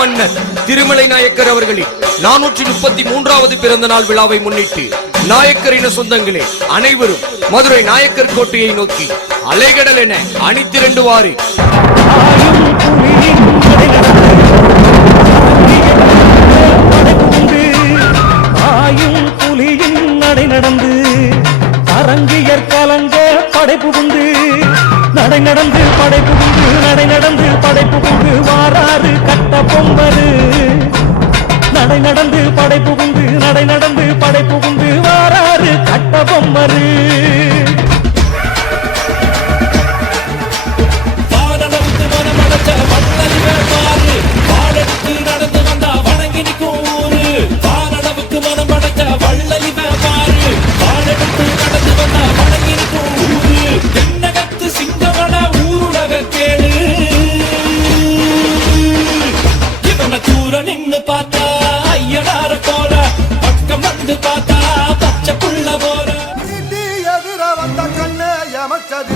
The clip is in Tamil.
மாமன்னர் திருமலை நாயக்கர் அவர்களின் 433வது பிறந்த நாள் விழாவை முன்னிட்டு நாயக்கரின சொந்தங்களே அனைவரும் மதுரை நாயக்கர் கோட்டையை நோக்கி அலைகடல் என அணிதிரண்டுவாரு. நடந்து அரங்கியர் கலங்க படைப்பு கொண்டு நடை நடந்து படைப்பு கொண்டு நடை நடந்து படைப்பு கொண்டு வாராறு கட்ட பொம்பரு நடை நடந்து படைப்பு கொண்டு நடை நடந்து படைப்பு கொண்டு வாராறு கட்ட பொம்பரு. நடந்து வந்தா வணங்கி நிற்கும் ஊரு வானடவுக்கு மனம் படைச்ச வள்ளலி பாரு வானெடுத்து நடந்து வந்தா வணங்கி நிற்கும் ஊரு தென்னகத்து சிங்கமன ஊருலக கேளு இவன தூர நின்னு பார்த்தா ஐயனார போல பக்கம் வந்து பார்த்தா பச்சை புள்ள போல எதிர வந்த கண்ணு எமச்சது